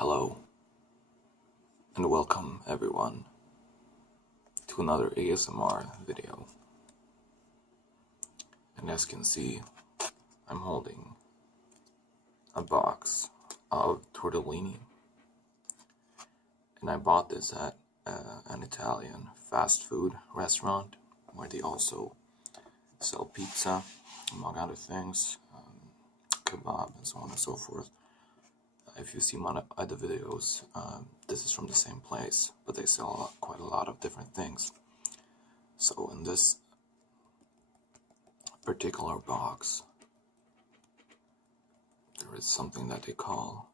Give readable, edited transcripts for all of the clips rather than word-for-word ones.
Hello and welcome everyone to another ASMR video. And as you can see, I'm holding a box of tortellini, and I bought this at an Italian fast food restaurant where they also sell pizza, among other things, kebab and so on and so forth. If you see my other videos, this is from the same place, but they sell quite a lot of different things. So in this particular box, there is something that they call,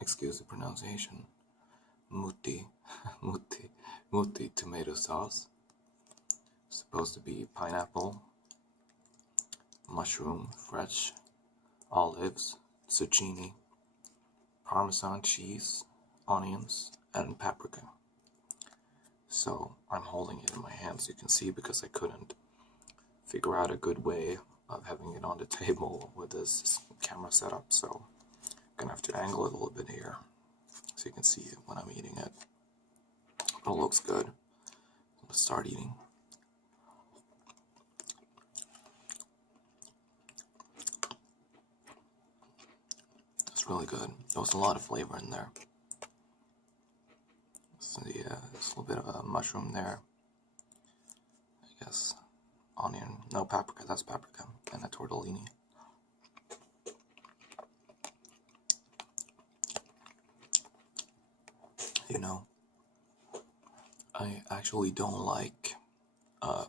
excuse the pronunciation, mutti, mutti tomato sauce. It's supposed to be pineapple, mushroom, fresh olives, zucchini, Parmesan cheese, onions, and paprika. So I'm holding it in my hands, you can see, because I couldn't figure out a good way of having it on the table with this camera setup. So I'm gonna have to angle it a little bit here so you can see it when I'm eating it. But it looks good. Let's start eating. It's really good. There was a lot of flavor in there. So yeah, there's a little bit of a mushroom there. I guess onion, no, paprika, that's paprika, and a tortellini. You know, I actually don't like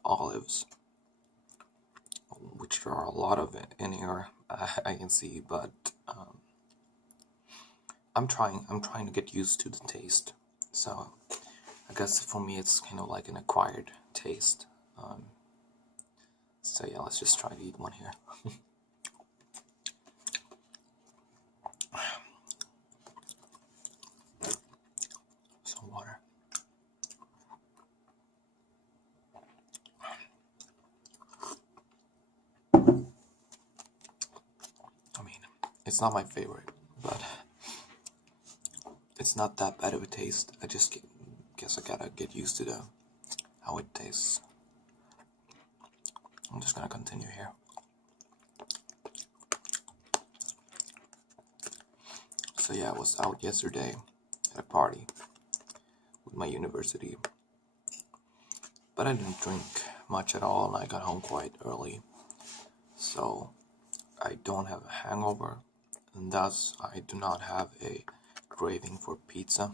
olives, which there are a lot of it in here, I can see, but I'm trying to get used to the taste. So I guess for me it's kind of like an acquired taste. So yeah, let's just try to eat one here. Some water. I mean, it's not my favorite, but it's not that bad of a taste. I just guess I gotta get used to how it tastes. I'm just gonna continue here. So yeah, I was out yesterday at a party with my university, but I didn't drink much at all, and I got home quite early, so I don't have a hangover, and thus I do not have a craving for pizza.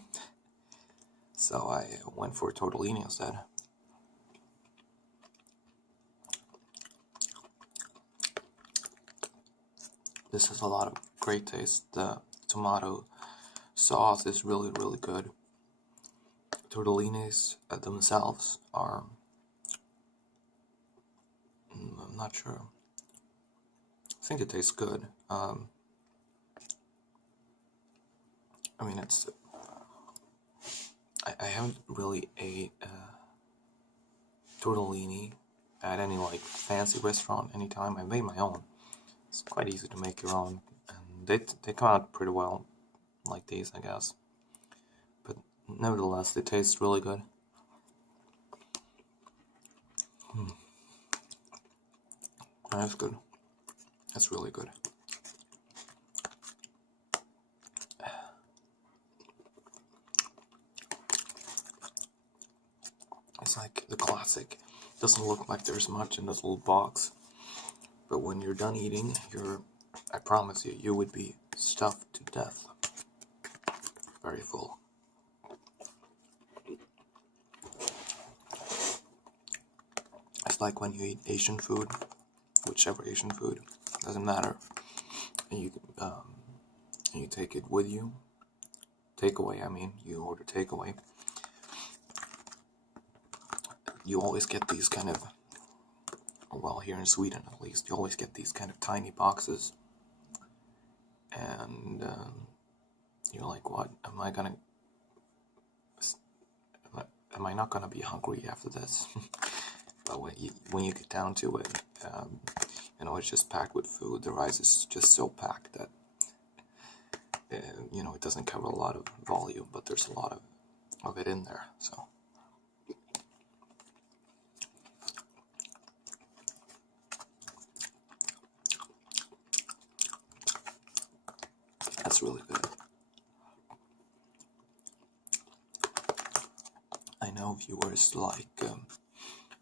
So I went for tortellini instead. This has a lot of great taste. The tomato sauce is really good. Tortellinis themselves are, I'm not sure. I think it tastes good. I mean, I haven't really ate tortellini at any like fancy restaurant anytime. I made my own. It's quite easy to make your own, and they come out pretty well, like these, I guess. But nevertheless, they taste really good. That's good. That's really good. It's like the classic. Doesn't look like there's much in this little box, but when you're done eating, I promise you, you would be stuffed to death. Very full. It's like when you eat Asian food, whichever Asian food, doesn't matter, and you take it with you. Takeaway, I mean, you order takeaway. You always get these kind of, well, here in Sweden at least, you always get these kind of tiny boxes, and you're like, what? Am I not gonna be hungry after this? But when you get down to it, you know, it's just packed with food. The rice is just so packed that you know, it doesn't cover a lot of volume, but there's a lot of it in there, so. That's really good. I know viewers like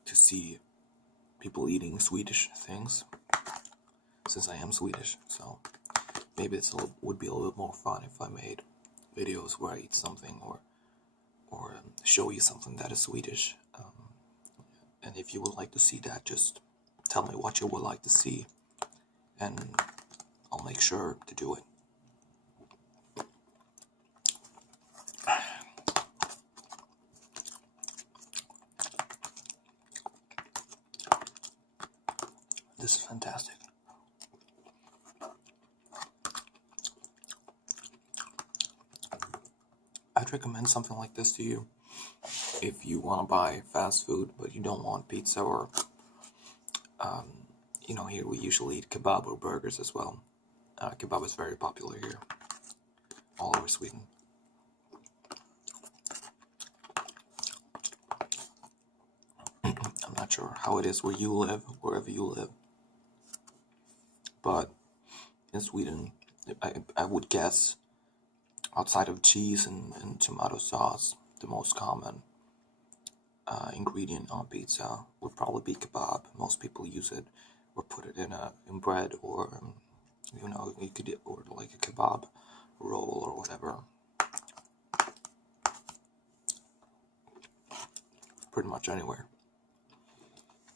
to see people eating Swedish things, since I am Swedish, so maybe it would be a little bit more fun if I made videos where I eat something or show you something that is Swedish. And if you would like to see that, just tell me what you would like to see, and I'll make sure to do it. This is fantastic. I'd recommend something like this to you if you want to buy fast food, but you don't want pizza or, you know, here we usually eat kebab or burgers as well. Kebab is very popular here, all over Sweden. I'm not sure how it is where you live, wherever you live, but in Sweden, I would guess, outside of cheese and tomato sauce, the most common ingredient on pizza would probably be kebab. Most people use it or put it in bread, or you know, you could order like a kebab roll or whatever. Pretty much anywhere.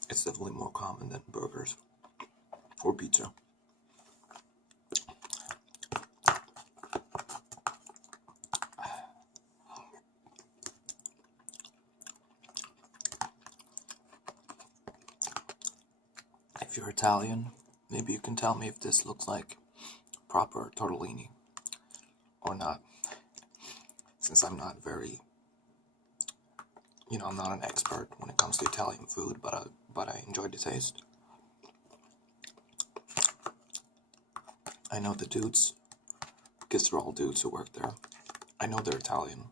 It's definitely more common than burgers or pizza. If you're Italian, maybe you can tell me if this looks like proper tortellini or not, since I'm not very, you know, I'm not an expert when it comes to Italian food, but I enjoyed the taste. I know the dudes, because they're all dudes who work there. I know they're Italian.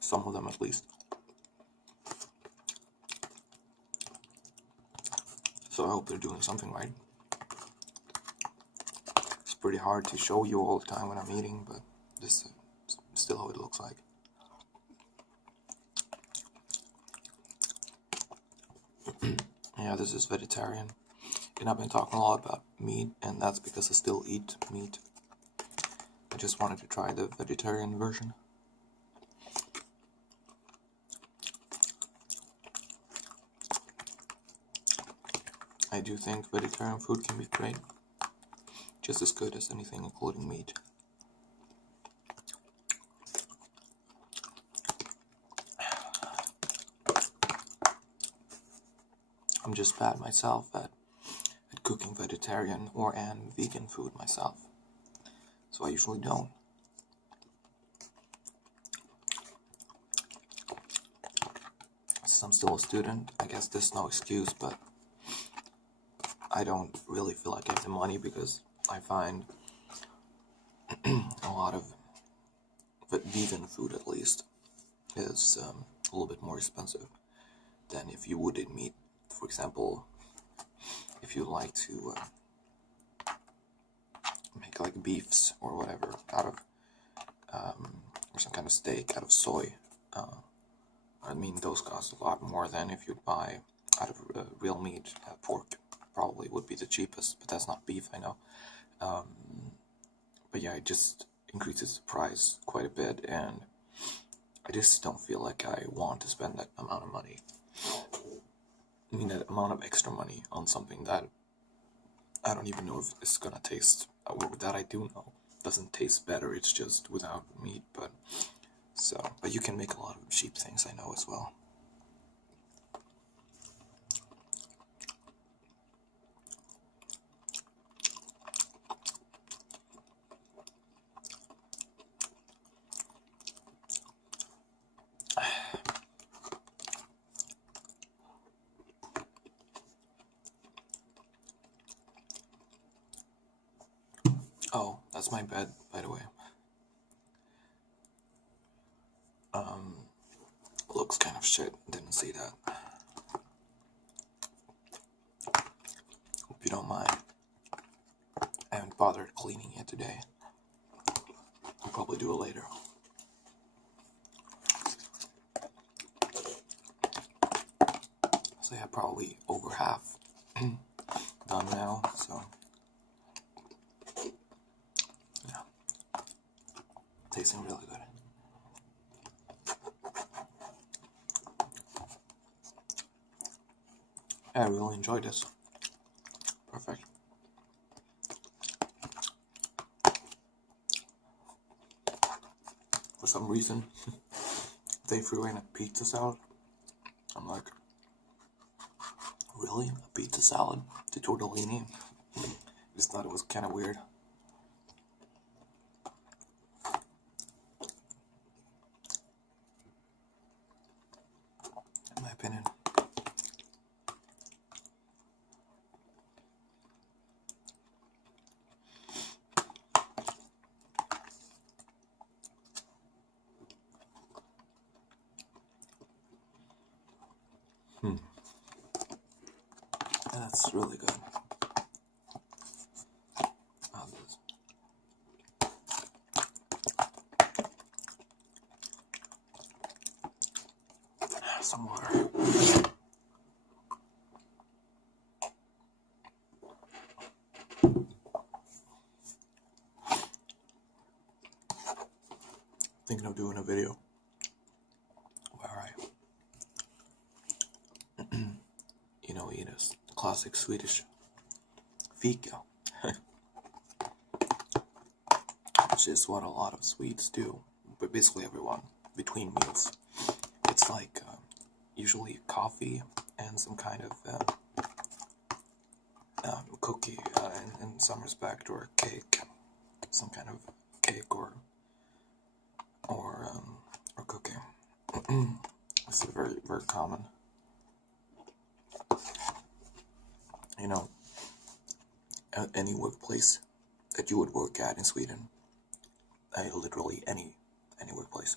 Some of them at least. So I hope they're doing something right. It's pretty hard to show you all the time when I'm eating, but this is still how it looks like. Yeah, this is vegetarian. And I've been talking a lot about meat, and that's because I still eat meat. I just wanted to try the vegetarian version. I do think vegetarian food can be great. Just as good as anything including meat. I'm just bad myself at cooking vegetarian and vegan food myself. So I usually don't. Since I'm still a student, I guess there's no excuse, but I don't really feel like I have the money, because I find a lot of vegan food, at least, is a little bit more expensive than if you would eat meat. For example, if you like to make like beefs or whatever out of, or some kind of steak out of soy, I mean, those cost a lot more than if you buy out of real meat. Pork probably would be the cheapest, but that's not beef, I know. But yeah, it just increases the price quite a bit, and I just don't feel like I want to spend that amount of money. I mean, that amount of extra money on something that I don't even know if it's gonna taste, or that I do know doesn't taste better. It's just without meat, but you can make a lot of cheap things, I know, as well. Oh, that's my bed, by the way. Looks kind of shit. Didn't see that. Hope you don't mind. I haven't bothered cleaning it today. I'll probably do it later. So yeah, probably over half done now, so yeah. Tasting really good. I really enjoyed this. Perfect. For some reason, they threw in a pizza salad. I'm like, really? A pizza salad? The tortellini? Just thought it was kind of weird. In my opinion. That's really good. Some water. Thinking of doing a video where I, eat a classic Swedish fika, which is what a lot of Swedes do, but basically everyone between meals. It's like usually coffee and some kind of cookie in some respect, or a cake, some kind of cake or cookie. It's very, very common. Any workplace that you would work at in Sweden, literally any workplace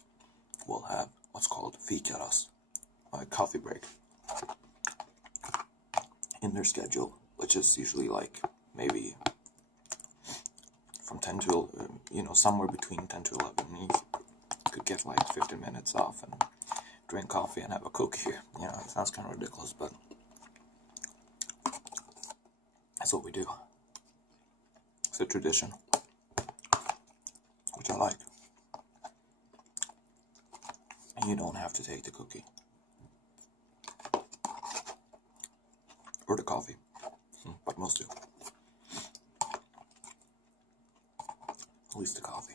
will have what's called fikaras, a coffee break, in their schedule, which is usually like maybe from 10 to, somewhere between 10 to 11. You could get like 15 minutes off and drink coffee and have a cookie. It sounds kind of ridiculous, but that's what we do. It's a tradition, which I like. And you don't have to take the cookie or the coffee, but most do. At least the coffee.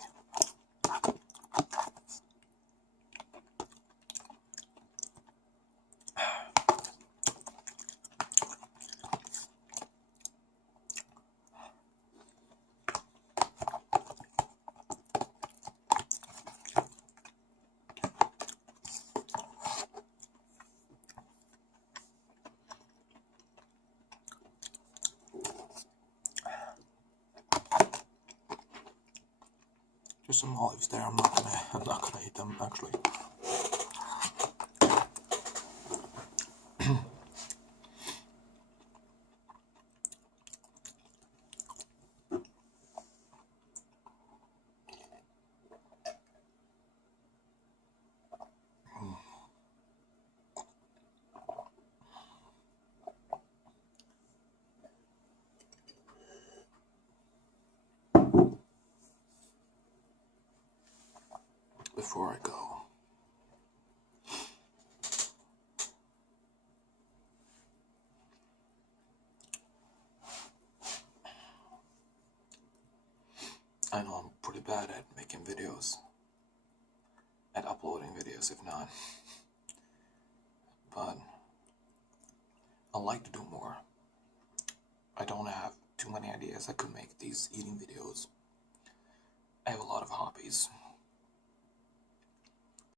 There's some olives there. I'm not gonna eat them actually. Before I go, I know I'm pretty bad at making videos, at uploading videos if not, but I like to do more. I don't have too many ideas. I could make these eating videos. I have a lot of hobbies.